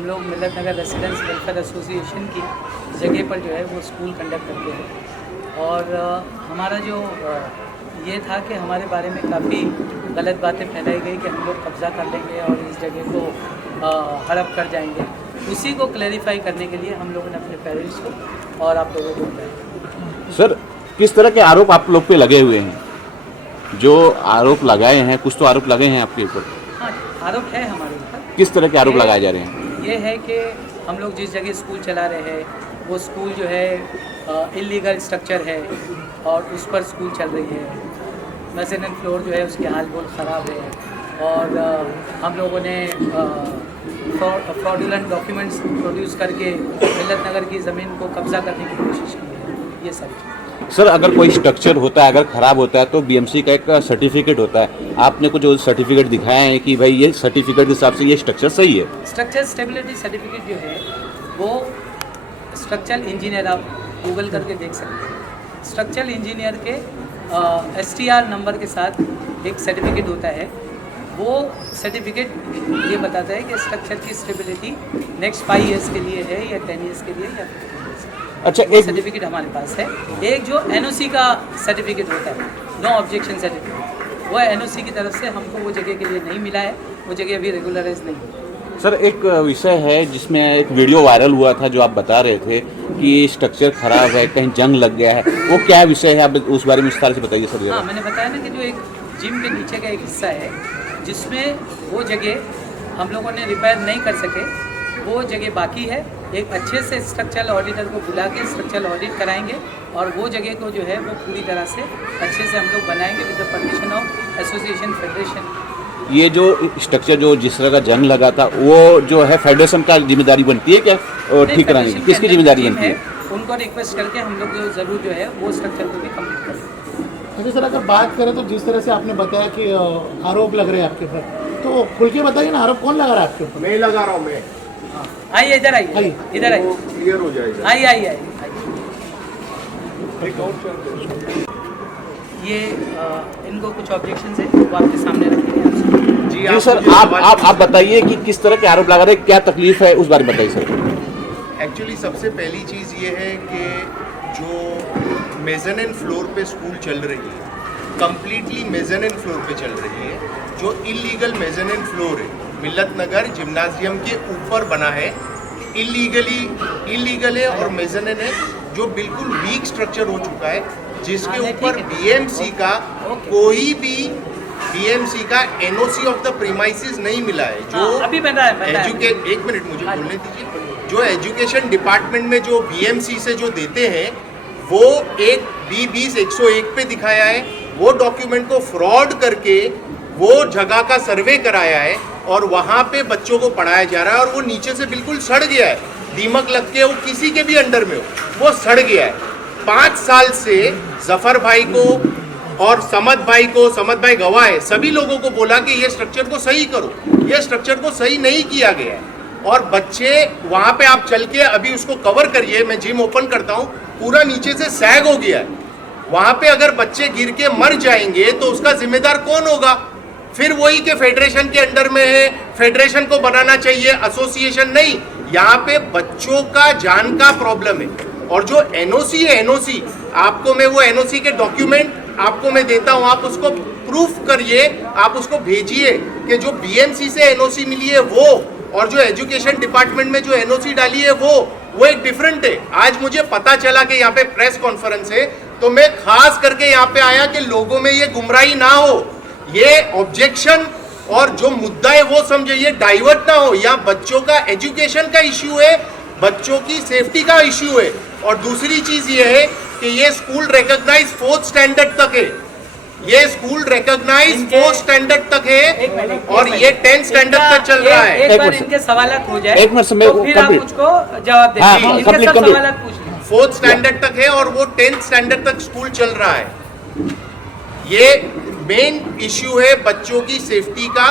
हम लोग मिल्लत नगर residence welfare association की जगह पर जो है वो स्कूल कंडक्ट करते हैं। और हमारा जो ये था कि हमारे बारे में काफ़ी गलत बातें फैलाई गई कि हम लोग कब्ज़ा कर लेंगे और इस जगह को हड़प कर जाएंगे। उसी को क्लैरिफाई करने के लिए हम लोगों ने अपने पेरेंट्स को और आप लोगों को बुलाया। सर, किस तरह के आरोप आप लोग पे लगे हुए हैं? जो आरोप लगाए हैं, कुछ तो आरोप लगे हैं आपके ऊपर। हाँ, आरोप है हमारे ऊपर। किस तरह के आरोप लगाए जा रहे हैं? ये है कि हम लोग जिस जगह स्कूल चला रहे हैं वो स्कूल जो है इलीगल स्ट्रक्चर है और उस पर स्कूल चल रही है। मेज़ानिन फ्लोर जो है उसकी हाल बहुत ख़राब है और हम लोगों ने फ्रॉडुलेंट डॉक्यूमेंट्स प्रोड्यूस करके मिल्लत नगर की ज़मीन को कब्ज़ा करने की कोशिश की है। ये सब सर, अगर कोई स्ट्रक्चर होता है, अगर ख़राब होता है तो बीएमसी का एक सर्टिफिकेट होता है। आपने कुछ सर्टिफिकेट दिखाए हैं कि भाई ये सर्टिफिकेट के हिसाब से ये स्ट्रक्चर सही है? स्ट्रक्चर स्टेबिलिटी सर्टिफिकेट जो है वो स्ट्रक्चरल इंजीनियर, आप गूगल करके देख सकते हैं, स्ट्रक्चरल इंजीनियर के STR नंबर के साथ एक सर्टिफिकेट होता है। वो सर्टिफिकेट ये बताता है कि स्ट्रक्चर की स्टेबिलिटी नेक्स्ट 5 ईयर्स के लिए है या 10 ईयर्स के लिए या 15 ईयर्स। अच्छा, एक एक सर्टिफिकेट हमारे पास है। एक जो NOC का सर्टिफिकेट होता है, नो ऑब्जेक्शन सर्टिफिकेट, वो NOC की तरफ से हमको वो जगह के लिए नहीं मिला है। वो जगह अभी रेगुलराइज नहीं है। सर, एक विषय है जिसमें एक वीडियो वायरल हुआ था जो आप बता रहे थे कि स्ट्रक्चर खराब है, कहीं जंग लग गया है। वो क्या विषय है, आप उस बारे में विस्तार से बताइए सर। हाँ, मैंने बताया ना कि जो एक जिम के नीचे का एक हिस्सा है जिसमें वो जगह हम लोगों ने रिपेयर नहीं कर सके, वो जगह बाकी है। एक अच्छे से स्ट्रक्चरल ऑडिटर को बुला के स्ट्रक्चरल ऑडिट कराएंगे और वो जगह को जो है वो पूरी तरह से अच्छे से हम लोग बनाएंगे with the permission of association federation. ये जो स्ट्रक्चर जो जिस तरह का जंग लगा था वो जो है फेडरेशन का जिम्मेदारी बनती है क्या ठीक कराने की? किसकी जिम्मेदारी बनती है? उनको रिक्वेस्ट करके हम लोग जो ज़रूर जो है वो स्ट्रक्चर को भी कम्प्लीट करें। अच्छा सर, अगर बात करें तो जिस तरह से आपने बताया कि आरोप लग रहे हैं आपके ऊपर, तो खुल के बताइए ना, आरोप कौन लगा रहा है आपके ऊपर? मैं लगा रहा हूँ। मैं आइए, इधर आइए, इधर आइए, क्लियर हो जाएगा। आइए आइए आइए। ये इनको कुछ ऑब्जेक्शन है वो आपके सामने रखेंगे। जी सर, आप बताइए कि किस तरह के आरोप लगा रहे हैं, क्या तकलीफ है, उस बारे में बताइए सर। एक्चुअली सबसे पहली चीज़ ये है कि जो मेज़ानिन फ्लोर पे स्कूल चल रही है, कंप्लीटली मेज़ानिन फ्लोर पे चल रही है। जो इलीगल मेज़ानिन फ्लोर है मिल्लत नगर जिम्नाजियम के ऊपर बना है, इलीगल है और मेज़ानिन है जो बिल्कुल वीक स्ट्रक्चर हो चुका है, जिसके ऊपर बीएमसी का कोई भी NOC ऑफ द प्रीमाइसेस नहीं मिला है। जो अभी एक मिनट मुझे बोलने दीजिए। जो एजुकेशन डिपार्टमेंट में जो BMC से जो देते हैं वो एक B20 101 पे दिखाया है। वो डॉक्यूमेंट को फ्रॉड करके वो जगह का सर्वे कराया है और वहाँ पे बच्चों को पढ़ाया जा रहा है और वो नीचे से बिल्कुल सड़ गया है। दीमक लग के वो किसी के भी अंडर में हो, वो सड़ गया है। 5 साल से जफर भाई को और समद भाई गवाह है, सभी लोगों को बोला कि ये स्ट्रक्चर को सही करो, ये स्ट्रक्चर को सही नहीं किया गया है। और बच्चे वहाँ पे आप चल के अभी उसको कवर करिए, मैं जिम ओपन करता हूँ, पूरा नीचे से सैग हो गया है। वहाँ पे अगर बच्चे गिर के मर जाएंगे तो उसका जिम्मेदार कौन होगा? फिर वही के फेडरेशन के अंडर में है, फेडरेशन को बनाना चाहिए, एसोसिएशन नहीं। यहाँ पे बच्चों का जान का प्रॉब्लम है। और जो NOC है, NOC आपको मैं वो NOC के डॉक्यूमेंट आपको मैं देता हूँ, आप उसको प्रूफ करिए, आप उसको भेजिए कि जो BMC से NOC मिली है वो और जो एजुकेशन डिपार्टमेंट में जो NOC डाली है वो एक डिफरेंट है। आज मुझे पता चला कि यहाँ पे प्रेस कॉन्फ्रेंस है, तो मैं खास करके यहाँ पे आया कि लोगों में ये गुमराही ना हो, ये ऑब्जेक्शन और जो मुद्दा है वो समझे, ये डाइवर्ट ना हो। यहाँ बच्चों का एजुकेशन का इश्यू है, बच्चों की सेफ्टी का इश्यू है। और दूसरी चीज ये है कि ये स्कूल रिकॉग्नाइज 4th स्टैंडर्ड तक है, ये स्कूल रिकॉग्नाइज 4th स्टैंडर्ड तक है और ये 10th स्टैंडर्ड तक चल रहा है। एक बार इनके सवालात हो जाए एक मिनट से तो फिर आप मुझको जवाब दें। इनके सब सवालात पूछ लें। 4th स्टैंडर्ड तक है और वो 10th स्टैंडर्ड तक स्कूल चल रहा है। ये मेन इश्यू है बच्चों की सेफ्टी का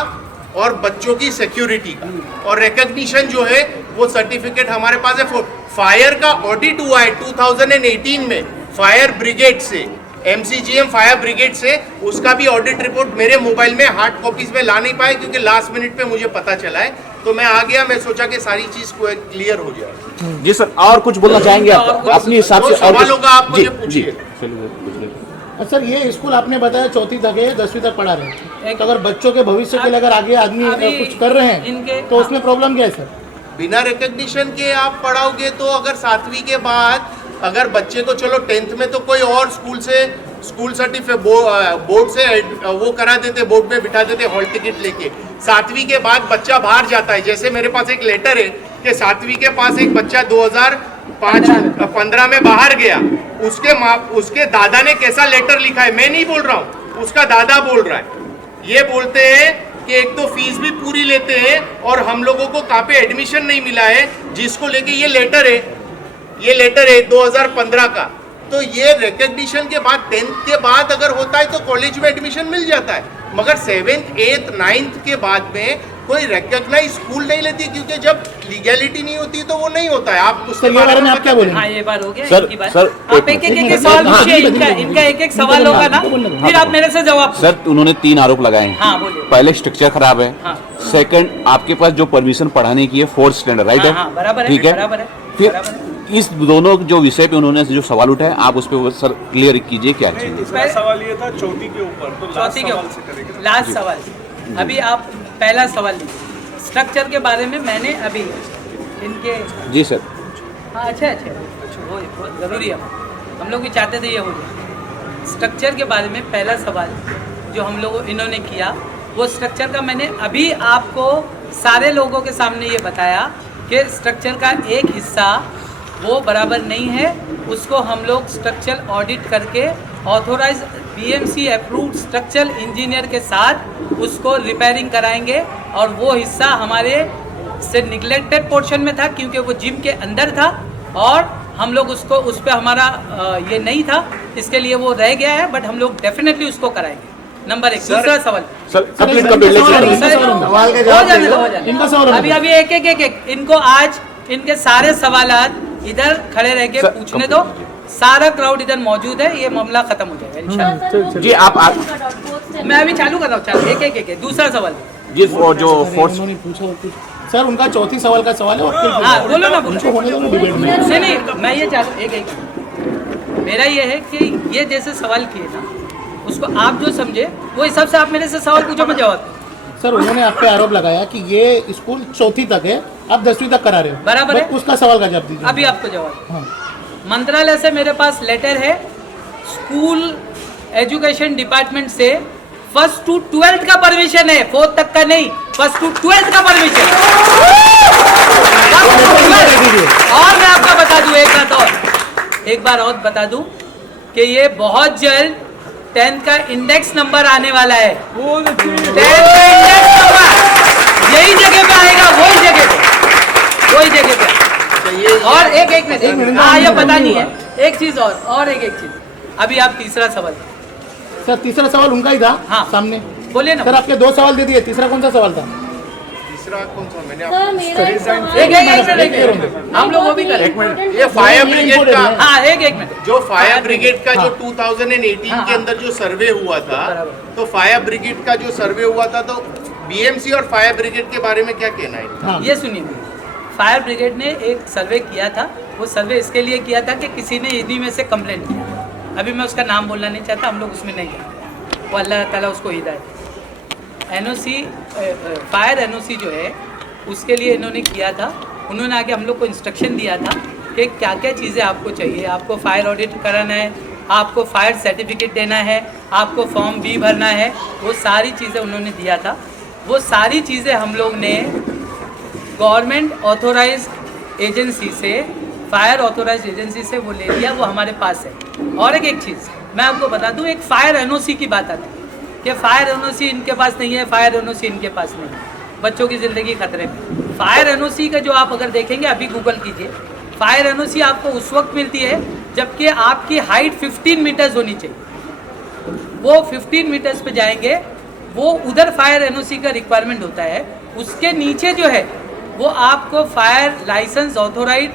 और बच्चों की सिक्योरिटी का। और रिकॉग्निशन जो है वो सर्टिफिकेट हमारे पास है। फायर का ऑडिट हुआ है 2018 में फायर ब्रिगेड से, MCGM फायर ब्रिगेड से, उसका भी ऑडिट रिपोर्ट मेरे मोबाइल में हार्ड कॉपीज में ला नहीं पाए क्योंकि लास्ट मिनट पे मुझे पता चला है। तो मैं आ गया, मैं सोचा कि सारी चीज को क्लियर हो जाए। जी सर, और कुछ बोलना चाहेंगे आप अपने हिसाब से? जो सवाल होगा आप मुझे पूछिए। चलिए पूछ लेते। सर ये स्कूल आपने बताया 4वीं तक है, 10वीं तक पढ़ा रहे हैं, तो अगर बच्चों के भविष्य के लिए अगर आगे आदमी अभी कुछ कर रहे हैं इनके- तो उसमें प्रॉब्लम क्या है सर? बिना रिकग्निशन के आप पढ़ाओगे तो अगर 7वीं के बाद अगर बच्चे को, चलो 10th में तो कोई और स्कूल से स्कूल सर्टिफिकेट बोर्ड से वो करा देते, बोर्ड में बिठा देते हॉल टिकट लेके। 7वीं के बाद बच्चा बाहर जाता है, जैसे मेरे पास एक लेटर है कि 7वीं के पास एक बच्चा 2015 में बाहर गया, उसके दादा ने कैसा लेटर लिखा है, मैं नहीं बोल रहा हूँ, उसका दादा बोल रहा है। ये बोलते हैं कि एक तो फीस भी पूरी लेते हैं और हम लोगों को कहाँ पे एडमिशन नहीं मिला है, जिसको लेके ये लेटर है 2015 का। तो ये रिकग्निशन के बाद 10th के बाद अगर होता है तो कॉलेज में एडमिशन मिल जाता है, मगर 7th 8th 9th के बाद में कोई रिकग्नाइज स्कूल नहीं लेती, क्योंकि जब लीगैलिटी नहीं होती तो वो नहीं होता है। आप उसके बारे में आप क्या बोलेंगे? हाँ, ये बात हो गया। सर, इनकी बात। सर, आप एक सवाल पूछिए, इनका एक सवाल होगा ना, फिर आप मेरे से जवाब। सर उन्होंने 3 आरोप लगाए हैं। हाँ, बोलिए। पहले स्ट्रक्चर खराब है, हाँ। सेकंड आपके पास जो परमिशन पढ़ाने की है 4th स्टैंडर्ड, राइट है? हाँ, बराबर है, ठीक है, बराबर है, फिर बराबर है। इस दोनों जो विषय पे उन्होंने जो सवाल उठाए, आप उस पे सर क्लियर कीजिए क्या नहीं, चीज़? दूसरा सवाल ये था चौथी के ऊपर, तो लास्ट चौथी के सवाल से करेंगे। लास्ट सवाल। अभी आप पहला सवाल लीजिए। स्ट्रक्चर के बारे में मैंने अभी इनके जी सर। हाँ, अच्छा वो ज़रूरी है, हम लोग भी चाहते थे ये हो जाए। स्ट्रक्चर के बारे में पहला सवाल जो हम लोग इन्होंने किया, वो स्ट्रक्चर का मैंने अभी आपको सारे लोगों के सामने ये बताया कि स्ट्रक्चर का एक हिस्सा वो बराबर नहीं है, उसको हम लोग स्ट्रक्चरल ऑडिट करके authorise BMC approved structural engineer के साथ उसको रिपेयरिंग कराएंगे। और वो हिस्सा हमारे से निगलेक्टेड पोर्शन में था, क्योंकि वो जिम के अंदर था और हम लोग उसको उस पर हमारा ये नहीं था, इसके लिए वो रह गया है, बट हम लोग डेफिनेटली उसको कराएंगे। नंबर 1। दूसरा सवाल सर सर, कंप्लीट इनका सवाल लीजिए। है। सवाल का हो जवाब जाने दे दो, दो। हो जाने इनका दो। सवाल अभी अभी एक इनको आज इनके सारे सवालात इधर खड़े रह के सर, पूछने दो, सारा क्राउड इधर मौजूद है, ये मामला खत्म हो जाएगा इंशाल्लाह। जी आप मैं अभी चालू कर रहा हूँ, चलो एक दूसरा सवाल। जी जो फोर्स उन्होंने पूछा कुछ सर, उनका 4थी सवाल का सवाल है और फिर हाँ, बोलो ना, बोलो। उनको होने दो डिबेट में। नहीं, मैं ये चाहता एक मेरा ये है कि ये जैसे सवाल किए ना, उसको आप जो समझे वो हिसाब से आप मेरे से सवाल पूछो, मैं जवाब दूँ। सर उन्होंने आप पे आरोप लगाया कि ये स्कूल 4वीं तक है, आप 10वीं तक करा रहे हो, बराबर है। बस उसका सवाल का जवाब दीजिए। अभी आपको जवाब। हाँ। मंत्रालय से मेरे पास लेटर है, स्कूल एजुकेशन डिपार्टमेंट से 1st to 12th का परमिशन है, 4th तक का नहीं, 1st to 12th का परमिशन। और मैं आपको बता दूं एक बार और बता दूं कि ये बहुत जल्द 10th का इंडेक्स नंबर आने वाला है। 10th का इंडेक्स नंबर यही जगह पे आएगा, वही जगह पे। और एक मिनट, हाँ, ये पता नहीं है। एक चीज और एक चीज। अभी आप तीसरा सवाल। सर तीसरा सवाल उनका ही था। हाँ। सामने बोलिए ना। सर आपके 2 सवाल दे दिए, तीसरा कौन सा सवाल था? तीसरा कौन सा मैंने सर आपको मेरा एक सवाल एक मिनट, हम लोग वो भी करें। ये फायर ब्रिगेड का, हाँ, एक मिनट। जो फायर ब्रिगेड का जो हाँ। 2018 हाँ, के अंदर जो सर्वे हुआ था, बराबर। तो फायर ब्रिगेड का जो सर्वे हुआ था, तो बीएमसी और फायर ब्रिगेड के बारे में क्या कहना है? हाँ। ये सुनिए, फायर ब्रिगेड ने एक सर्वे किया था। वो सर्वे इसके लिए किया था कि किसी ने इन्हीं में से कंप्लेंट किया। अभी मैं उसका नाम बोलना नहीं चाहता, हम लोग उसमें नहीं जाते, वो अल्लाह ताला उसको हिदायत। एनओसी फायर एनओसी जो है उसके लिए इन्होंने किया था। उन्होंने आगे हम लोग को इंस्ट्रक्शन दिया था कि क्या क्या चीज़ें आपको चाहिए। आपको फायर ऑडिट कराना है, आपको फायर सर्टिफिकेट देना है, आपको फॉर्म B भरना है, वो सारी चीज़ें उन्होंने दिया था। वो सारी चीज़ें हम लोग ने गवर्नमेंट ऑथोराइज एजेंसी से, फायर ऑथोराइज एजेंसी से वो ले लिया, वो हमारे पास है। और एक चीज़ मैं आपको बता दूं, एक फायर एनओसी की बात आती है कि फायर एनओसी इनके पास नहीं है, फायर एनओसी इनके पास नहीं है, बच्चों की ज़िंदगी खतरे में। फायर एनओसी का जो आप अगर देखेंगे, अभी गूगल कीजिए, फायर एनओसी आपको उस वक्त मिलती है जबकि आपकी हाइट 15 मीटर्स होनी चाहिए। वो 15 मीटर्स पे जाएंगे, वो उधर फायर एनओसी का रिक्वायरमेंट होता है। उसके नीचे जो है वो आपको फायर लाइसेंस ऑथोराइज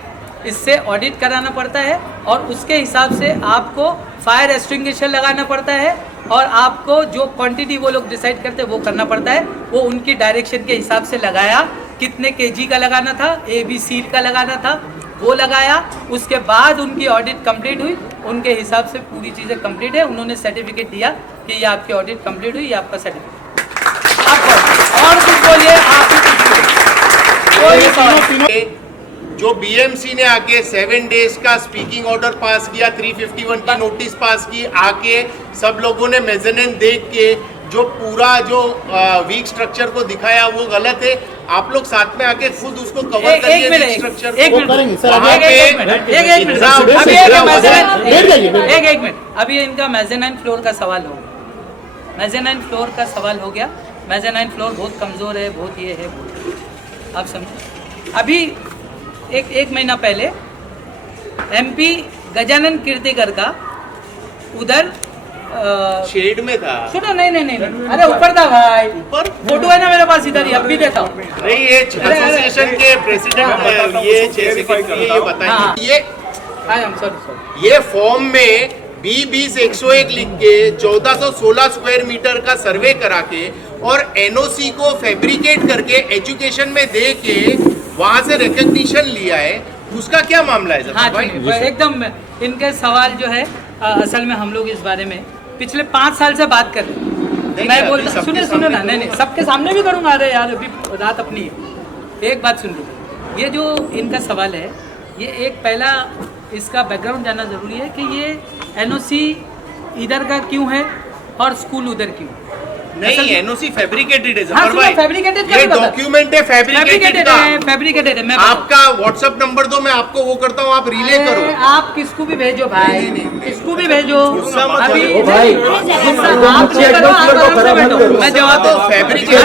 इससे ऑडिट कराना पड़ता है, और उसके हिसाब से आपको फायर एक्सटिंग्विशर लगाना पड़ता है, और आपको जो क्वांटिटी वो लोग डिसाइड करते हैं वो करना पड़ता है। वो उनकी डायरेक्शन के हिसाब से लगाया कितने केजी का लगाना था, ABC का लगाना था, वो लगाया। उसके बाद उनकी ऑडिट कंप्लीट हुई, उनके हिसाब से पूरी चीज़ें कंप्लीट है। उन्होंने सर्टिफिकेट दिया कि ये आपकी ऑडिट कंप्लीट हुई, ये आपका सर्टिफिकेट। आप और कुछ बोलिए, आप ही कुछ बोलिए। कोई सवाल। जो बीएमसी ने आके 7 डेज का स्पीकिंग ऑर्डर पास किया, 351 की नोटिस पास की, आके सब लोगों ने मेजरमेंट देख के जो पूरा जो वीक स्ट्रक्चर को दिखाया वो गलत है। आप लोग साथ में आके खुद उसको कवर करिए वीक स्ट्रक्चर वो करेंगे सर। वहाँ पे एक मिनट, अभी इनका मेज़ेनाइन फ्लोर का सवाल हो गया। मेज़ेनाइन फ्लोर का सवाल हो गया। मेज़ेनाइन फ्लोर बहुत कमज़ोर है, बहुत ये है, आप समझो। अभी एक महीना पहले MP गजानन कीर्तिकर का उधर शेड में था। सुनो, नहीं, अरे ऊपर था भाई, ऊपर फोटो है ना मेरे पास, इधर ही अब भी देता हूँ। नहीं, ये एसोसिएशन के प्रेसिडेंट ये सेक्रेटरी ये बताइए, ये सॉरी ये फॉर्म में B20 101 लिख के 1416 स्क्वायर मीटर का सर्वे करा के और NOC को फैब्रिकेट करके एजुकेशन में दे के वहां से रिकॉग्निशन लिया है, उसका क्या मामला है जफर हाँ भाई? जी, एकदम इनके सवाल जो है असल में हम लोग इस बारे में पिछले 5 साल से बात कर रहे हैं। मैं बोल रहा, सुनो ना, नहीं सबके सामने भी करूँगा। अरे यार अभी रात अपनी है, एक बात सुन लो। ये जो इनका सवाल है, ये एक पहला इसका बैकग्राउंड जानना ज़रूरी है कि ये NOC इधर का क्यों है और स्कूल उधर क्यों। नहीं, NOC फैब्रिकेटेड है हाँ, जफर भाई, फैब्रिकेटेड ये डॉक्यूमेंट है फैब्रिकेटेड का। फैब्रिकेटेड है। मैं आपका व्हाट्सएप नंबर दो, मैं आपको वो करता हूँ, आप रिले करो। आप किसको भी भेजो भाई, किसको भी भेजो। गुस्सा मत अभी करो। आप नहीं करो, आप आराम से बैठो, मैं जवाब तो दूँ। फैब्रिकेटेड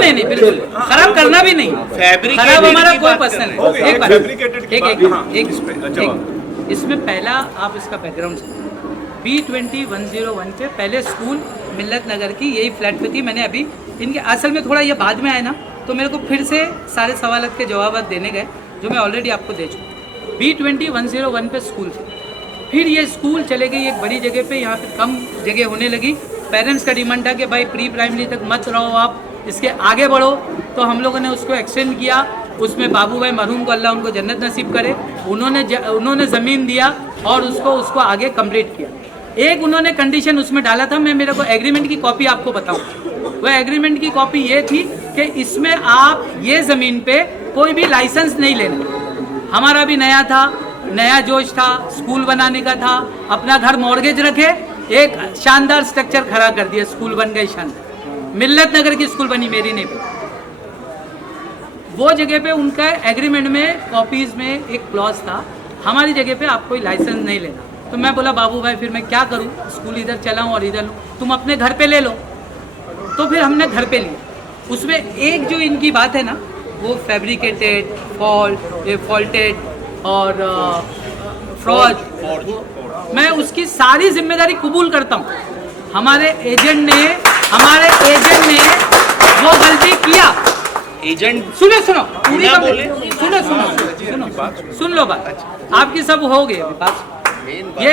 नहीं, बिल्कुल खराब करना भी नहीं। खराब हमारा कोई पर्सन है। एक बार एक इसमें पहला आप इसका बैकग्राउंड B20 101 पे पहले स्कूल मिल्लत नगर की यही फ्लैट पे थी। मैंने अभी इनके असल में थोड़ा ये बाद में आए ना, तो मेरे को फिर से सारे सवाल के जवाब देने गए जो मैं ऑलरेडी आपको दे चुका। B20 101 पे स्कूल थी, फिर ये स्कूल चले गई एक बड़ी जगह पे, यहाँ पे कम जगह होने लगी। पेरेंट्स का डिमांड था कि भाई प्री प्राइमरी तक मत रहो आप, इसके आगे बढ़ो। तो हम लोगों ने उसको एक्सटेंड किया। उसमें बाबू भाई मरहूम को अल्लाह उनको जन्नत नसीब करे, उन्होंने ज़मीन दिया और उसको आगे कंप्लीट किया। एक उन्होंने कंडीशन उसमें डाला था, मैं मेरे को एग्रीमेंट की कॉपी आपको बताऊं। वह एग्रीमेंट की कॉपी ये थी कि इसमें आप ये ज़मीन पे कोई भी लाइसेंस नहीं लेना। हमारा भी नया था, नया जोश था, स्कूल बनाने का था, अपना घर मॉर्गेज रखे, एक शानदार स्ट्रक्चर खड़ा कर दिया, स्कूल बन गई शानदार। मिल्लत नगर की स्कूल बनी, मेरी नहीं बनी। वो जगह पे उनका एग्रीमेंट में कॉपीज़ में एक क्लॉज था, हमारी जगह पे आप कोई लाइसेंस नहीं लेना। तो मैं बोला बाबू भाई फिर मैं क्या करूं, स्कूल इधर चलाऊं और इधर लूँ, तुम अपने घर पे ले लो। तो फिर हमने घर पे लिया। उसमें एक जो इनकी बात है ना, वो फैब्रिकेटेड, फॉल्टेड और फ्रॉड, मैं उसकी सारी जिम्मेदारी कबूल करता हूँ। हमारे एजेंट ने वो गलती किया। एजेंट सुनो पूरी सुन लो बात, आपकी सब हो गई अभी बात। ये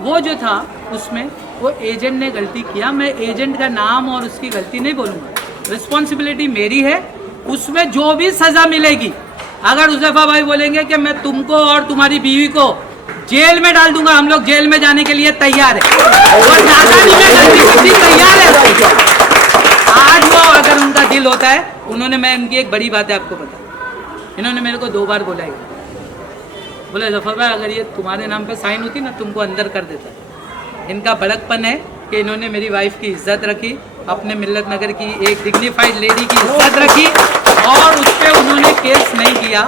वो जो था उसमें वो एजेंट ने गलती किया। मैं एजेंट का नाम और उसकी गलती नहीं बोलूँगा, रिस्पॉन्सिबिलिटी मेरी है। उसमें जो भी सज़ा मिलेगी, अगर हुज़ैफा भाई बोलेंगे कि मैं तुमको और तुम्हारी बीवी को जेल में डाल दूंगा, हम लोग जेल में जाने के लिए तैयार है और नादानी में गलती करनी तैयार है। आज वो अगर उनका दिल होता है, उन्होंने, मैं इनकी एक बड़ी बात है आपको बता, इन्होंने मेरे को 2 बार बोला है, बोले जफर भाई अगर ये तुम्हारे नाम पे साइन होती ना तुमको अंदर कर देता। इनका बड़कपन है कि इन्होंने मेरी वाइफ की इज्जत रखी, अपने मिल्लत नगर की एक डिग्निफाइड लेडी की इज्जत रखी और उस पर उन्होंने केस नहीं किया।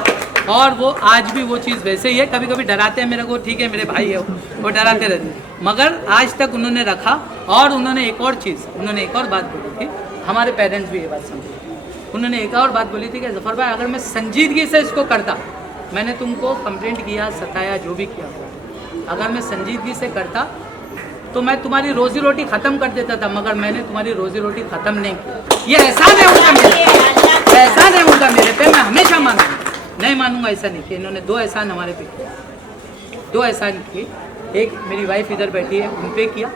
और वो आज भी वो चीज़ वैसे ही है। कभी कभी डराते हैं मेरे को, ठीक है मेरे भाई है वो डराते रहते हैं, मगर आज तक उन्होंने रखा। और उन्होंने एक और चीज़, उन्होंने एक और बात बोली थी, हमारे पेरेंट्स भी ये बात समझे। उन्होंने एक और बात बोली थी कि जफर भाई अगर मैं संजीदगी से इसको करता, मैंने तुमको कंप्लेंट किया, सताया, जो भी किया, अगर मैं संजीदगी से करता तो मैं तुम्हारी रोजी रोटी ख़त्म कर देता था, मगर मैंने तुम्हारी रोजी रोटी ख़त्म नहीं की। ये एहसान है उनका मेरे, एहसान है उनका मेरे पे, मैं हमेशा मानूंगा, नहीं मानूंगा ऐसा नहीं कि इन्होंने 2 एहसान हमारे पे किया, 2 एहसान किए। एक मेरी वाइफ इधर बैठी है उन पे किया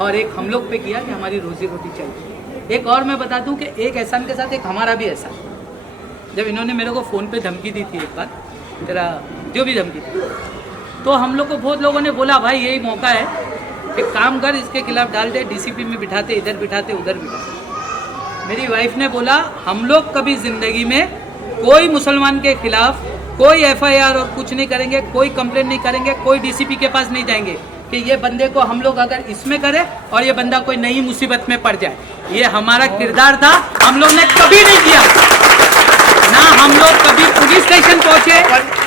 और एक हम लोग पे किया कि हमारी रोजी रोटी चाहिए। एक और मैं बता दूं कि एक एहसान के साथ एक हमारा भी एहसान। जब इन्होंने मेरे को फ़ोन पे धमकी दी थी एक बार, तेरा जो भी धमकी थी, तो हम लोग को बहुत लोगों ने बोला भाई यही मौका है, एक काम कर इसके खिलाफ डाल दे, डीसीपी में बिठाते, इधर बिठाते, उधर बिठाते। मेरी वाइफ ने बोला हम लोग कभी ज़िंदगी में कोई मुसलमान के खिलाफ कोई एफआईआर और कुछ नहीं करेंगे, कोई कंप्लेंट नहीं करेंगे, कोई डीसीपी के पास नहीं जाएंगे कि ये बंदे को हम लोग अगर इसमें करें और ये बंदा कोई नई मुसीबत में पड़ जाए। ये हमारा किरदार था, हम लोग ने कभी नहीं किया, ना हम लोग कभी पुलिस स्टेशन पहुंचे,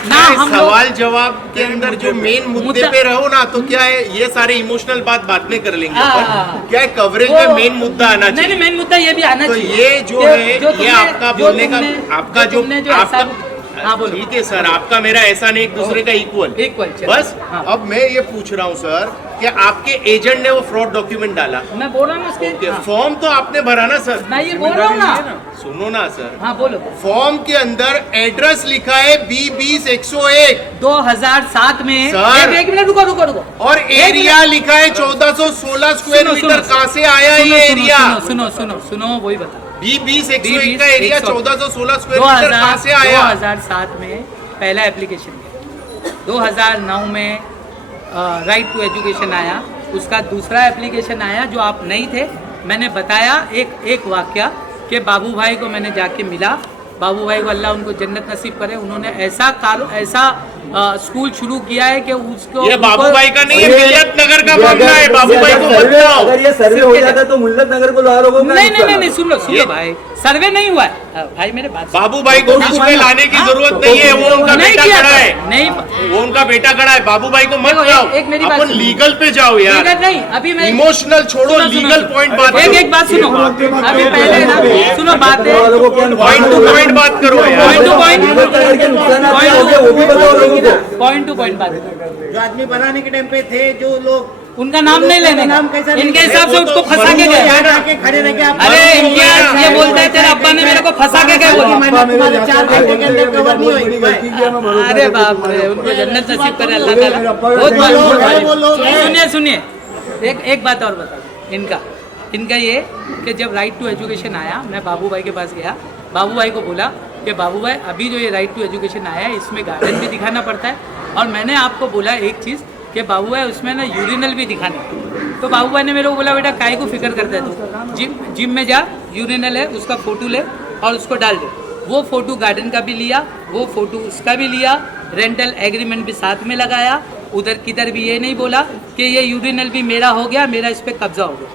ना हम लोग सवाल जवाब के अंदर जो मेन मुद्दे पे रहो ना, तो क्या है ये सारे इमोशनल बात बाद में कर लेंगे, पर क्या है कवरेज में मेन मुद्दा आना चाहिए। नहीं, मेन मुद्दा ये भी आना तो चाहिए। ये जो है ये आपका बोलने का आपका जो आपका, हाँ बोलो। ठीक है सर, आपका मेरा ऐसा नहीं, एक दूसरे का इक्वल बस। हाँ। अब मैं ये पूछ रहा हूँ सर कि आपके एजेंट ने वो फ्रॉड डॉक्यूमेंट डाला, मैं बोल रहा हूँ उसके, हाँ। फॉर्म तो आपने भरा ना सर? मैं ये बोल रहा हूँ ना, सुनो ना सर, हाँ बोलो। फॉर्म के अंदर एड्रेस लिखा है B20-101 2007 में। सर। एक मिनट रुको। और एरिया लिखा है 1416 स्क्वायर मीटर। कहाँ से आया ये एरिया? सुनो वही बता। B20-101 का एरिया 1416 स्क्वायर मीटर कहाँ से आया? 2007 में पहला एप्लीकेशन गया, 2009 में राइट टू एजुकेशन आया, उसका दूसरा एप्लीकेशन आया जो आप नहीं थे। मैंने बताया एक वाक्य कि बाबू भाई को मैंने जाके मिला, बाबू भाई को अल्लाह उनको जन्नत नसीब करे, उन्होंने ऐसा स्कूल शुरू किया है कि उसको ये बाबू भाई का नहीं है, मिल्लत नगर का मामला है, बाबू भाई को मत लाओ। अगर ये सर्वे हो जाता तो मुल्लत नगर को ला लोगों नहीं सुन लो भाई, सर्वे नहीं हुआ है भाई, मेरे बात बाबू भाई को बीच में लाने की जरूरत नहीं है, वो उनका नहीं बेटा किया खड़ा था, है, नहीं वो उनका बेटा खड़ा है, बाबू भाई को मत देखो, लाओ। एक मेरी बात अपन सुनो। लीगल पे जाओ यार, लीगल नहीं, अभी मैं इमोशनल छोड़ो, लीगल पॉइंट बात करो। एक बात सुनो, अभी पहले ना सुनो बात है, पॉइंट टू पॉइंट बात करो यार। पॉइंट टू पॉइंट वो भी बताओ लोगों को। पॉइंट टू पॉइंट बात करो। जो आदमी बनाने के टाइम पे थे, जो लोग उनका नाम नहीं लेने, नाम कैसा नहीं इनके लेना? हिसाब से उसको फंसा के गए। यहाँ जाके खड़े रह के आप अरे इम्तियाज ये बोलता है तेरे अब्बा ने मेरे को फंसा के गए बोला। तुम्हारे 4 घंटे के अंदर कवर नहीं होगी भाई। अरे बाप रे, उनको जन्नत नसीब करे अल्लाह ताला। बहुत सुनिए एक बात और बता दूं, इनका ये कि जब राइट टू एजुकेशन आया, मैं बाबू भाई के पास गया, बाबू भाई को बोला कि बाबू भाई अभी जो ये राइट टू एजुकेशन आया है इसमें गार्डन भी दिखाना पड़ता है, और मैंने आपको बोला एक चीज़ कि बाबू भाई उसमें ना यूरिनल भी दिखाना है। तो बाबू भाई ने मेरे को बोला बेटा काहे को फिक्र करता है तू, जिम में जा, यूरिनल है उसका फ़ोटो ले और उसको डाल दे। वो फ़ोटो गार्डन का भी लिया, वो फ़ोटो उसका भी लिया, रेंटल एग्रीमेंट भी साथ में लगाया, उधर किधर भी ये नहीं बोला कि ये यूरिनल भी मेरा हो गया, मेरा इस पर कब्जा हो गया।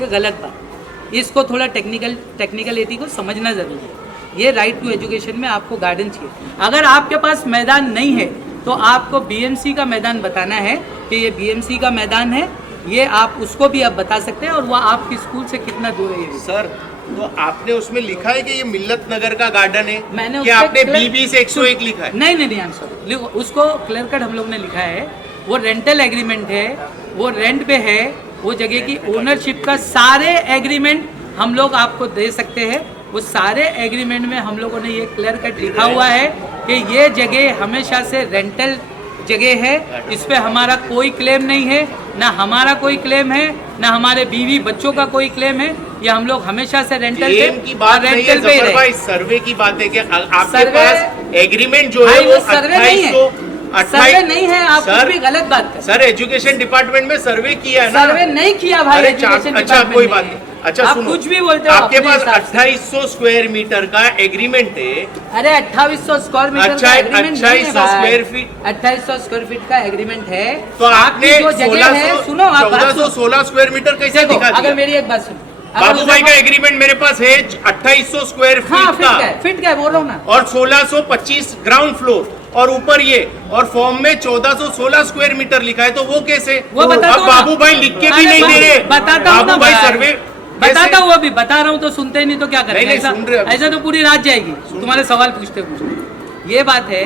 ये गलत बात, इसको थोड़ा टेक्निकलिटी को समझना ज़रूरी है। ये राइट टू एजुकेशन में आपको गार्डन चाहिए। अगर आपके पास मैदान नहीं है तो आपको बीएमसी का मैदान बताना है कि ये बीएमसी का मैदान है, ये आप उसको भी आप बता सकते हैं, और वह आपके स्कूल से कितना दूर है ये। सर तो आपने उसमें लिखा है कि ये मिल्लत नगर का गार्डन है, मैंने कि उसपे आपने क्लियर- B20-101 लिखा है? नहीं आई एम सॉरी, उसको क्लियर कट हम लोग ने लिखा है, वो रेंटल एग्रीमेंट है, वो रेंट पे है, वो जगह की ओनरशिप का सारे एग्रीमेंट हम लोग आपको दे सकते हैं। वो सारे एग्रीमेंट में हम लोगों ने ये क्लियर कट लिखा हुआ है कि ये जगह हमेशा से रेंटल जगह है, इस पे हमारा कोई क्लेम नहीं है, ना हमारा कोई क्लेम है, ना हमारे बीवी बच्चों का कोई क्लेम है। ये हम लोग हमेशा से रेंटल क्लेम की बात नहीं है पे ही जफर रहे। भाई, सर्वे की बात है कि आपके सर्वे- पास एग्रीमेंट जो है भाई, वो वो सर्वे नहीं है। 2800 सर्वे नहीं है, आप कुछ सर, भी गलत बात कर। सर एजुकेशन डिपार्टमेंट में सर्वे किया है ना? सर्वे नहीं किया भाई, अरे एजुकेशन अच्छा डिपार्टमेंट कोई ने। बात नहीं। अच्छा आप सुनो, कुछ भी बोलते हो आपके अपने पास हिसाब से। 2800 स्क्वायर मीटर का एग्रीमेंट है। अरे 2800 स्क्वायर मीटर अच्छा, का agreement 2800 square feet. 2800 square feet का एग्रीमेंट है। तो आपने आपकी जो जगह है, सुनो आप बात सुनो। 1416 स्क्वायर मीटर कैसे देखो, दिखा अगर दिया? मेरी एक बात सुनो, अगर बाबू भाई उधर- का एग्रीमेंट मेरे पास है 2800 स्क्वायर हाँ फीट का, फिट का बोल रहा हूँ ना। और 1625 ग्राउंड फ्लोर, और ऊपर ये, और फॉर्म में 1416 स्क्वायर मीटर लिखा है, तो वो कैसे? वो बताता अब हूँ ना। बाबू भाई लिख के भी अरे नहीं दे रहे। बताता हूँ ना बाबू भाई भाई। सर्वे बताता हूँ, अभी बता रहा हूँ तो सुनते ही नहीं तो क्या करें? नहीं, ऐसा सुन रहे अभी। ऐसा तो पूरी रात जाएगी तुम्हारे सवाल पूछते पूछते। ये बात है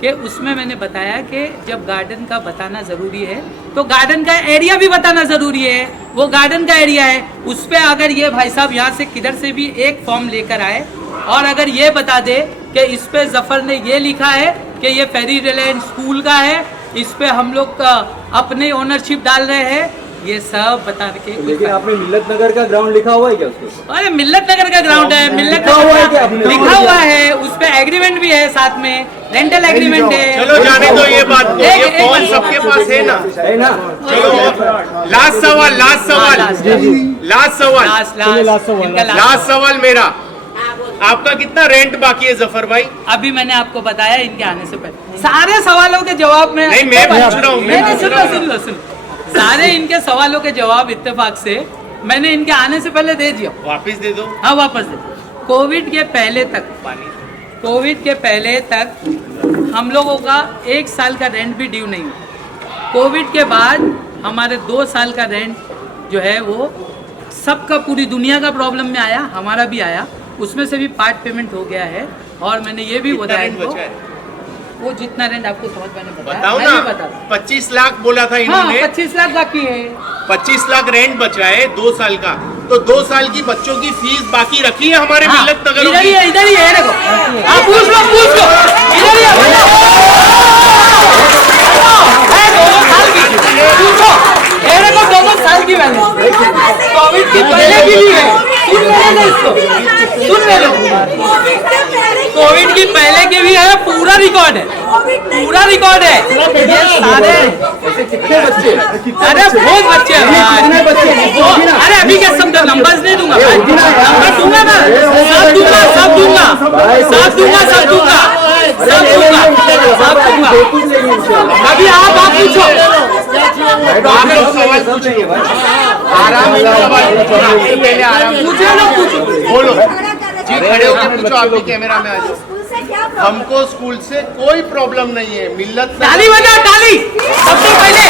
कि उसमें मैंने बताया कि जब गार्डन का बताना ज़रूरी है तो गार्डन का एरिया भी बताना ज़रूरी है। वो गार्डन का एरिया है, उस पर अगर ये भाई साहब यहाँ से किधर से भी एक फॉर्म लेकर आए और अगर ये बता दे कि इस पे जफर ने ये लिखा है कि ये फेरी रिलायंस स्कूल का है, इस पे हम लोग अपने ओनरशिप डाल रहे हैं, ये सब बता के कुछ लेकिन आपने मिल्लत नगर का ग्राउंड लिखा हुआ है क्या उसको? अरे मिल्लत नगर का ग्राउंड है, मिल्लत लिखा हुआ है नगर क्या का आपने? लिखा हुआ है, उस पे एग्रीमेंट भी है, साथ में रेंटल एग्रीमेंट है। चलो जाने दो ये बात को, ये एक फोन मिनट। सबके पास है ना। है ना? चलो लास्ट सवाल, लास्ट सवाल, लास्ट सवाल, लास्ट इनका लास्ट सवाल मेरा, आपका कितना रेंट बाकी है जफर भाई? अभी मैंने आपको बताया इनके आने से पहले सारे सवालों के जवाब में नहीं, मैं पूछ रहा हूँ, मैं नहीं, पूछ रहा हूँ। सुन लो सारे इनके सवालों के जवाब इत्तेफाक से मैंने इनके आने से पहले दे दिया। वापिस दे दो। हाँ वापस दे। कोविड के पहले तक हम लोगों का 1 साल का रेंट भी ड्यू नहीं हुआ। कोविड के बाद हमारे 2 साल का रेंट जो है वो सबका, पूरी दुनिया का प्रॉब्लम में आया, हमारा भी आया, उसमें से भी पार्ट पेमेंट हो गया है। और मैंने ये भी कितना बताया रेंट इनको, बचा है? वो जितना रेंट आपको समझ मैंने बताया, बताओ मैं ना। भी बता दूं। 25 लाख बोला था हाँ इन्होंने, 25 लाख बाकी है। 25 लाख रेंट बचा है 2 साल का, तो 2 साल की बच्चों की फीस बाकी रखी है हमारे हाँ, मिल्लत नगर इधर ही की। है, इधर ही है, देखो। आप पूछ लो इधर ही है, है 2 साल की, पूछो, ये देखो 2 साल की मैंने कोविड की पहले की भी है, सुन ले लो, कोविड की पहले की भी है, पूरा रिकॉर्ड है, पूरा रिकॉर्ड है। ये सारे कितने बच्चे? अरे बहुत बच्चे हैं भाई। कितने बच्चे हैं? अरे अभी क्या सब नंबर्स नहीं दूंगा भाई, नंबर दूंगा ना, सब दूंगा सब दूंगा सब दूंगा सब दूंगा सब दूंगा। अभी आप पूछो, आप लोग सवाल पूछिए, आराम से सवाल पूछो, आपसे पहले आराम से पूछे ना पूछो। बोलो जी, खड़े होकर पूछो, आप भी कैमरा में आ जाओ। हमको स्कूल से कोई प्रॉब्लम नहीं है, मिल्लत नगर- ताली बजाओ, ताली सबसे पहले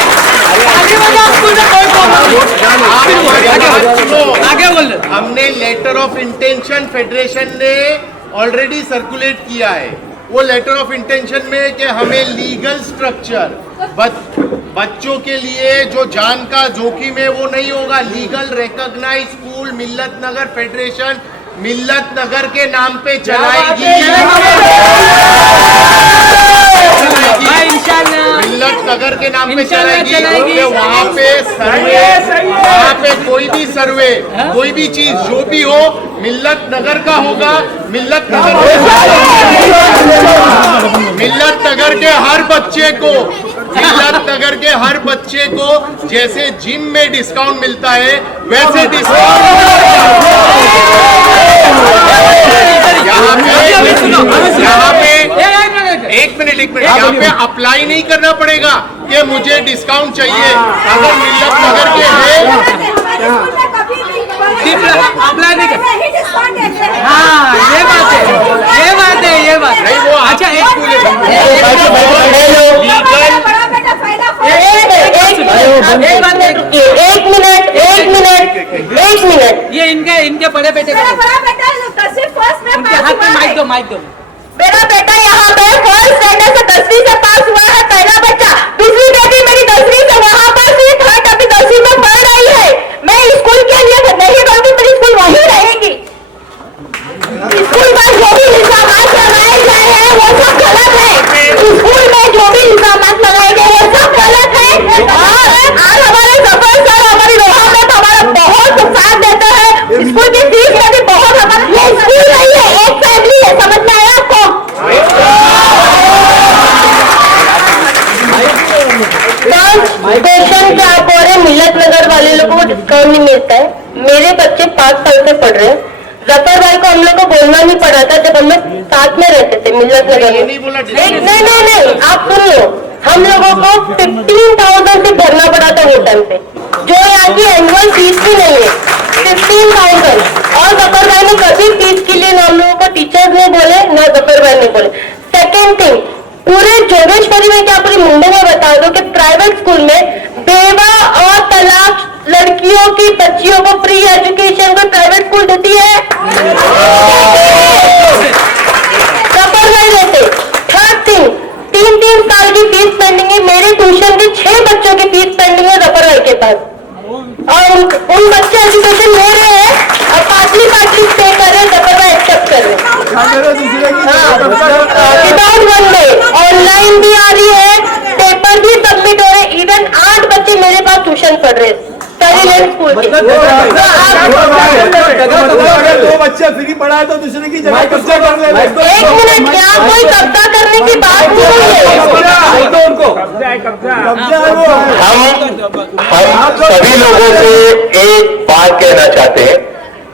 ताली बजाओ, स्कूल में कोई प्रॉब्लम नहीं। आप हमारी बात सुनो। आगे बोल लो। हमने लेटर ऑफ इंटेंशन फेडरेशन ने ऑलरेडी सर्कुलेट किया है। वो लेटर ऑफ इंटेंशन में कि हमें लीगल स्ट्रक्चर बच्चों के लिए जो जान का जोखिम है वो नहीं होगा, लीगल रिकॉग्नाइज स्कूल मिल्लत नगर फेडरेशन मिल्लत नगर के नाम पे चलाएगी। भाई इंशाल्लाह मिल्लत नगर के नाम पे इंशाल्लाह चलाएगी, चलाएगी। तो वहाँ पे सर्वे, वहाँ पे कोई भी सर्वे, कोई भी चीज जो भी हो मिल्लत नगर का होगा। मिल्लत नगर के हर बच्चे को, मिल्लत नगर के हर बच्चे को जैसे जिम में डिस्काउंट मिलता है वैसे डिस्काउंट यहाँ पे एक मिनट यहाँ पे अप्लाई नहीं करना पड़ेगा कि मुझे डिस्काउंट चाहिए। अगर मिल्लत नगर के है, अप्लाई नहीं कर। हाँ ये बात है ये बात नहीं वो अच्छा आपकी एक स्कूल है। एक मिनट ये इनके बड़े बेटे का उनके हाथ में माइक दो मेरा बेटा यहाँ पे फर्स्ट स्टैंडर्ड से 10वीं से पास हुआ है, पहला बच्चा। दूसरी बेटी मेरी 10वीं से वहाँ पर से थर्ड अभी 10वीं में पढ़ रही है। मैं स्कूल के लिए नहीं करूँगी, मेरी स्कूल वहीं रहेगी। स्कूल में जो भी इल्जाम लगाए गए हैं वो सब गलत है। स्कूल में जो भी इल्जाम लगाए गए वो सब गलत है। और आज हमारे जफर सर हमारी रोहा में हमारा बहुत साथ देते हैं। स्कूल की फीस में भी बहुत हमारा, ये स्कूल नहीं है, एक फैमिली है, समझ में आया आपको? स्टेशन पे आप और मिल्लत नगर वाले लोगों को डिस्काउंट नहीं मिलता है। मेरे बच्चे 5 साल से पढ़ रहे हैं। जफर भाई को हम लोग को बोलना नहीं पड़ा था जब हम लोग साथ में रहते थे मिल्लत नगर में। नहीं, आप सुन लो, हम लोगों को 15,000 से भरना पड़ा था वो टाइम पे, जो यहाँ की एनुअल फीस भी नहीं है, 15,000। और जफर भाई ने कभी फीस के लिए ना हम लोगों को टीचर्स ने बोले ना जफर भाई ने बोले। सेकेंड थिंग, पूरे जोगेश्वरी में क्या पूरी मुंबई में बता दो कि प्राइवेट स्कूल में बेवा और तलाक लड़कियों की बच्चियों को फ्री एजुकेशन को प्राइवेट स्कूल देती है? जफर भाई देते। थर्ड थिंग, 3 साल की फीस पेंडिंग है। मेरे ट्यूशन के 6 बच्चों की फीस पेंडिंग है जफर भाई के पास, और उन बच्चे एजुकेशन ले रहे हैं और पार्टली पे कर रहे हैं, जफर भाई एक्सेप्ट कर रहे हैं। विदाउट वन डे ऑनलाइन भी आ रही है, पेपर भी सबमिट हो रहे हैं। इवन 8 बच्चे मेरे पास ट्यूशन पढ़ रहे हैं। बच्चा फ्री पढ़ा है तो दूसरे की जगह कब्जा कर ले। एक मिनट, यहाँ कोई कब्जा करने की बात नहीं है। कब्जा है वो। हम सभी लोगों से एक बात कहना चाहते हैं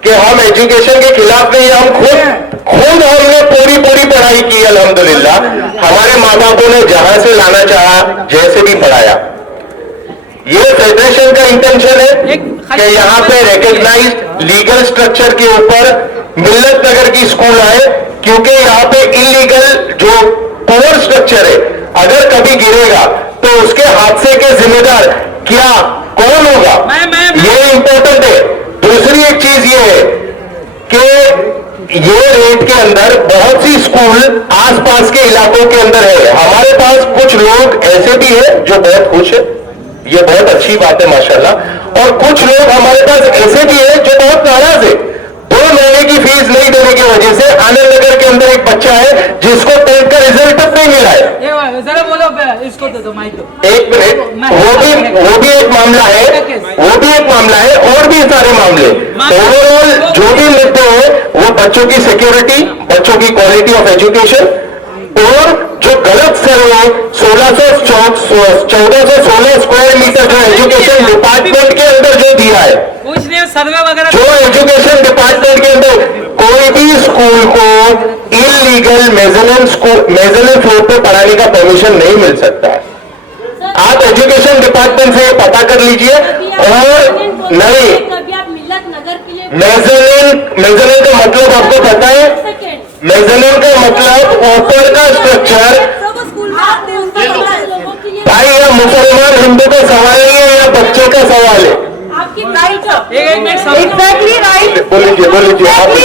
कि हम एजुकेशन के खिलाफ नहीं, हम खुद हमने पूरी पढ़ाई की अल्हम्दुलिल्लाह। हमारे माँ बापों ने जहां से लाना चाहा जैसे भी पढ़ाया। ये फेडरेशन का इंटेंशन है कि यहाँ पे रिकॉग्नाइज्ड लीगल स्ट्रक्चर के ऊपर मिल्लत नगर की स्कूल आए, क्योंकि यहाँ पे इलीगल जो पुअर स्ट्रक्चर है अगर कभी गिरेगा तो उसके हादसे के जिम्मेदार क्या कौन होगा, ये इंपॉर्टेंट है। दूसरी एक चीज ये है कि ये रेट के अंदर बहुत सी स्कूल आसपास के इलाकों के अंदर है। हमारे पास कुछ लोग ऐसे भी हैं जो बहुत खुश है, ये बहुत अच्छी बात है माशाल्लाह। और कुछ लोग हमारे पास ऐसे भी हैं जो बहुत नाराज है। 2 महीने की फीस नहीं देने की वजह से आनंद नगर के अंदर एक बच्चा है जिसको 10th का रिजल्ट तक नहीं मिला है। जरा बोलो, इसको दे दो माइक दो। एक मिनट, वो भी एक मामला है, और भी सारे मामले। ओवरऑल जो भी मुद्दे हैं वो बच्चों की सिक्योरिटी, बच्चों की क्वालिटी ऑफ एजुकेशन, और जो गलत सर्वे 1416 स्क्वायर मीटर जो एजुकेशन डिपार्टमेंट के अंदर जो दिया है, कुछ नहीं सर्वे वगैरह, जो एजुकेशन डिपार्टमेंट के अंदर कोई भी स्कूल को इलीगल मेजरमेंट फ्लोर पे पढ़ाने का परमिशन नहीं मिल सकता है। आप एजुकेशन डिपार्टमेंट से पता कर लीजिए। और नहीं, मेजरमेंट का मतलब आपको पता है? मेजरमेंट का मतलब ऊपर का स्ट्रक्चर। भाई यह मुसलमान हिंदू का सवाल नहीं है, यह बच्चों का सवाल है। एग्जैक्टली राइट, बोलिए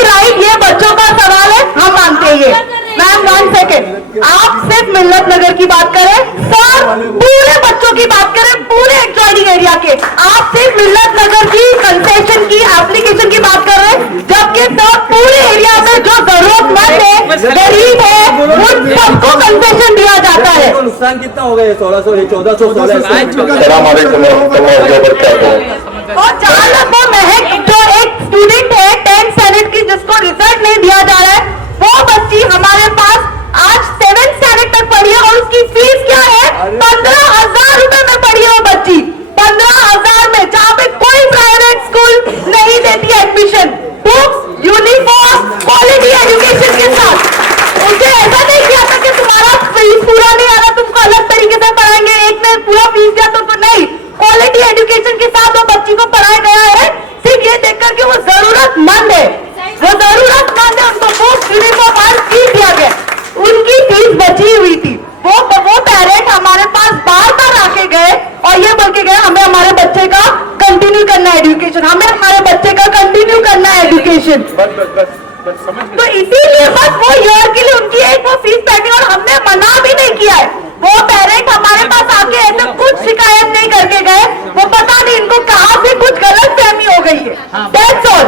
राइट, ये बच्चों का सवाल है, हम मानते हैं ये। मैम 1 सेकेंड, आप सिर्फ मिल्लत नगर की बात करें सर, पूरे बच्चों की बात करें, पूरे एडजॉइनिंग एरिया के। आप सिर्फ मिल्लत नगर की कंसेशन की एप्लीकेशन की बात कर रहे हैं, जबकि सर पूरे एरिया में जो जरूरतमंद है, गरीब है, उन सबको कंसेशन दिया जाता है। नुकसान कितना हो गया? 1416 और जहाँ तक वो महक जो एक स्टूडेंट है 10th स्टैंडर्ड की जिसको रिजल्ट नहीं दिया जा रहा है, वो बच्ची हमारे पास आज 7th स्टैंडर्ड तक पढ़ी है और उसकी फीस क्या है? 15,000 रुपए में पढ़ी है वो बच्ची, 15,000 में, जहाँ पे कोई प्राइवेट स्कूल नहीं देती admission. Books, uniform, quality education के साथ। उसे ऐसा नहीं किया था कि तुम्हारा फीस पूरा नहीं आ रहा, तुमको अलग तरीके से पढ़ाएंगे, एक में पूरा फीस दिया तुमको नहीं। क्वालिटी एजुकेशन के साथ वो बच्ची को पढ़ाया गया है, सिर्फ ये देखकर कि वो जरूरतमंद है, उनको बुक्स, यूनिफॉर्म हर चीज दिया गया, उनकी फीस बची हुई थी। वो पेरेंट हमारे पास बार आके गए और ये बोल के गए हमें हमारे बच्चे का कंटिन्यू करना है एजुकेशन, हमें हमारे बच्चे का कंटिन्यू करना है एजुकेशन। तो इसीलिए बस वो ईयर के लिए उनकी एक वो फीस पेंडिंग, और हमने मना भी नहीं किया है। वो पेरेंट हमारे पास आके ऐसे कुछ शिकायत नहीं करके गए, वो पता नहीं इनको कहाँ से कुछ गलत फहमी हो गई है। That's all।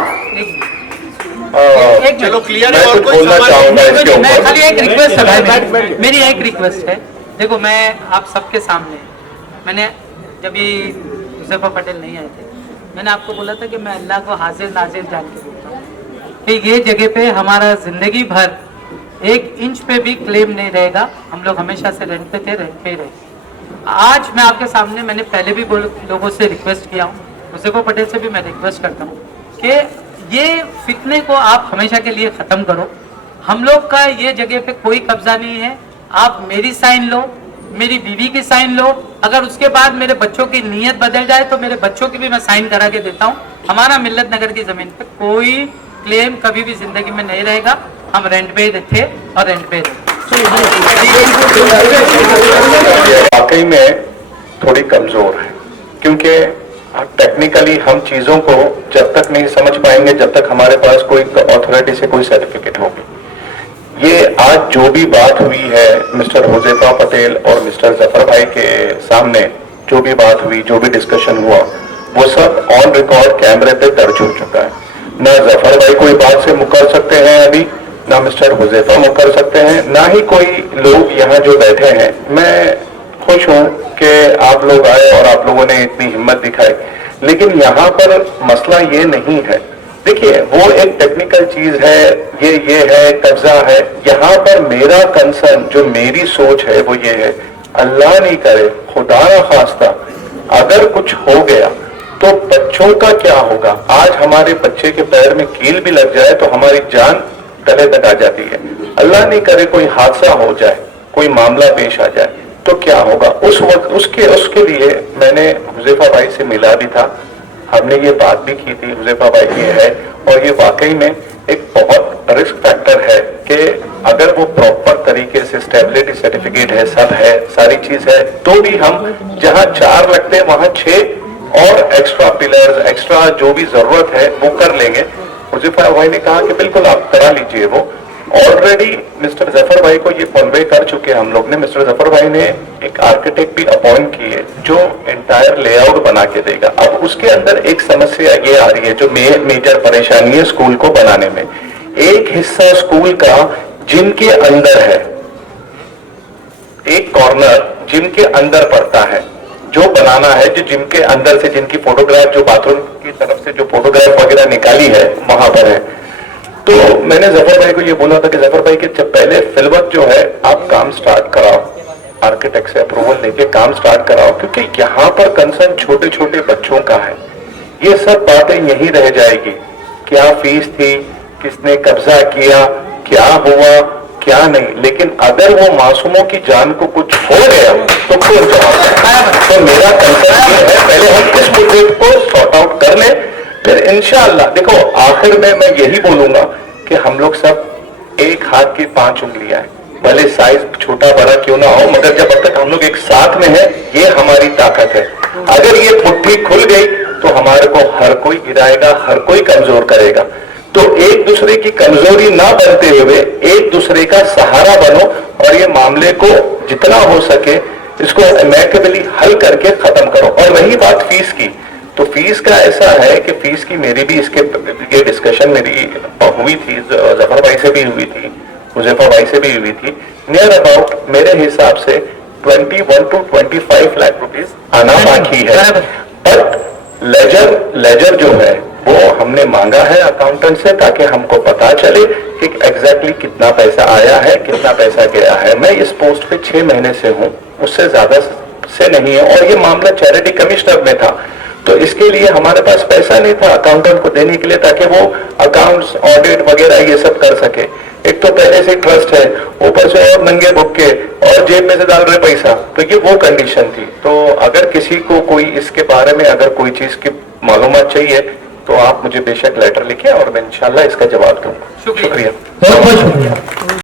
चलो क्लियर है। मैं और कुछ कोई बोलना सवाल? चाहूंगा इसके मैं ऊपर। खाली एक रिक्वेस्ट है, मेरी एक रिक्वेस्ट है। देखो मैं आप सबके सामने, मैंने जब ये हुज़ैफा पटेल नहीं आए थे, मैंने आपको बोला था कि मैं अल्लाह को हाजिर नाजिर जान के बोलता हूँ कि ये जगह पे हमारा जिंदगी भर 1 इंच पे भी क्लेम नहीं रहेगा। हम लोग हमेशा से रेंट पे थे, रेंट पे ही रहे। आज मैं आपके सामने, मैंने पहले भी लोगों से रिक्वेस्ट किया हूँ, हुज़ैफा पटेल से भी मैं रिक्वेस्ट करता हूँ कि ये फितने को आप हमेशा के लिए ख़त्म करो। हम लोग का ये जगह पे कोई कब्जा नहीं है। आप मेरी साइन लो, मेरी बीवी की साइन लो, अगर उसके बाद मेरे बच्चों की नीयत बदल जाए तो मेरे बच्चों की भी मैं साइन करा के देता हूँ। हमारा मिल्लत नगर की ज़मीन पे कोई क्लेम कभी भी जिंदगी में नहीं रहेगा। हम रेंट पे थे और रेंट पे वाकई में थोड़ी कमजोर है, क्योंकि टेक्निकली हम चीजों को जब तक नहीं समझ पाएंगे जब तक हमारे पास कोई अथॉरिटी से कोई सर्टिफिकेट होगी। ये आज जो भी बात हुई है मिस्टर हुज़ैफा पटेल और मिस्टर जफर भाई के सामने, जो भी बात हुई, जो भी डिस्कशन हुआ, वो सब ऑन रिकॉर्ड कैमरे पे दर्ज हो चुका है। ना जफर भाई कोई बात से मुकर सकते हैं अभी, ना मिस्टर हुज़ैफा मुकर सकते हैं, ना ही कोई लोग यहाँ जो बैठे हैं। मैं खुश हूँ कि आप लोग आए और आप लोगों ने इतनी हिम्मत दिखाई, लेकिन यहाँ पर मसला ये नहीं है देखिए वो एक टेक्निकल चीज है, ये है, कब्जा है। यहाँ पर मेरा कंसर्न, जो मेरी सोच है वो ये है, अल्लाह नहीं करे, खुदा ना खास्ता अगर कुछ हो गया तो बच्चों का क्या होगा। आज हमारे बच्चे के पैर में कील भी लग जाए तो हमारी जान गले तक आ जाती है। अल्लाह नहीं करे कोई हादसा हो जाए, कोई मामला पेश आ जाए तो क्या होगा। उस वक्त उसके लिए मैंने हुज़ैफा भाई से मिला भी था, हमने ये बात भी की थी। हुज़ैफा भाई ये है और ये वाकई में एक बहुत रिस्क फैक्टर है कि अगर वो प्रॉपर तरीके से स्टेबिलिटी सर्टिफिकेट है, सब है, सारी चीज है, तो भी हम जहां 4 लगते हैं वहां 6 और एक्स्ट्रा पिलर्स, एक्स्ट्रा जो भी जरूरत है वो कर लेंगे। हुज़ैफा भाई ने कहा कि बिल्कुल आप करा लीजिए। वो ऑलरेडी मिस्टर जफर भाई को ये कन्वे कर चुके हैं हम लोग ने। मिस्टर जफर भाई ने एक आर्किटेक्ट भी अपॉइंट किए जो एंटायर लेआउट बना के देगा। अब उसके अंदर एक समस्या ये आ रही है जो मेजर परेशानी है स्कूल को बनाने में। एक हिस्सा स्कूल का जिम के अंदर है, एक कॉर्नर जिम के अंदर पड़ता है, जो बनाना है, जो जिम के अंदर से जिनकी फोटोग्राफ, जो बाथरूम की तरफ से जो फोटोग्राफ वगैरह निकाली है वहां पर है। तो मैंने जफर भाई को ये बोला था कि जफर भाई के जब पहले फिलवत जो है आप काम स्टार्ट कराओ, आर्किटेक्ट से अप्रूवल लेके काम स्टार्ट कराओ, क्योंकि यहाँ पर कंसर्न छोटे छोटे बच्चों का है। ये सब बातें यही रह जाएगी, क्या फीस थी, किसने कब्जा किया, क्या हुआ, क्या नहीं। लेकिन अगर वो मासूमों की जान को कुछ हो गया तो कौन जवाब। तो मेरा कंसर्न ये है, पहले हम इस मुद्दे को सॉर्ट आउट कर लें, फिर इंशाअल्लाह। देखो आखिर में मैं यही बोलूंगा कि हम लोग सब एक हाथ की 5 उंगलियां हैं, भले साइज छोटा बड़ा क्यों ना हो, मगर जब तक हम लोग एक साथ में है, ये हमारी ताकत है। अगर ये पुट्ठी खुल गई तो हमारे को हर कोई गिराएगा, हर कोई कमजोर करेगा। तो एक दूसरे की कमजोरी ना बनते हुए एक दूसरे का सहारा बनो और ये मामले को जितना हो सके इसको एमेकेबली हल करके खत्म करो। और रही बात फीस की, तो फीस का ऐसा है कि फीस की मेरी भी ये डिस्कशन मेरी हुई थी, जफर भाई से भी हुई थी, हुज़ैफा भाई से भी हुई थी। नियर अबाउट मेरे हिसाब से 21 to 25 लाख रुपीस आना बाकी है। बट लेजर जो है वो हमने मांगा है अकाउंटेंट से, ताकि हमको पता चले कि एग्जैक्टली कितना पैसा आया है, कितना पैसा गया है। मैं इस पोस्ट पे 6 महीने से हूँ, उससे ज्यादा से नहीं है, और ये मामला चैरिटी कमिश्नर में था, तो इसके लिए हमारे पास पैसा नहीं था अकाउंटेंट को देने के लिए, ताकि वो अकाउंट्स, ऑडिट वगैरह ये सब कर सके। एक तो पहले से ट्रस्ट है, ऊपर से और नंगे भुक्के और जेब में से डाल रहे पैसा, तो ये वो कंडीशन थी। तो अगर किसी को कोई इसके बारे में अगर कोई चीज की मालूमात चाहिए तो आप मुझे बेशक लेटर लिखें और मैं इंशाल्लाह इसका जवाब दूंगा। शुक्रिया। बहुत बहुत शुक्रिया।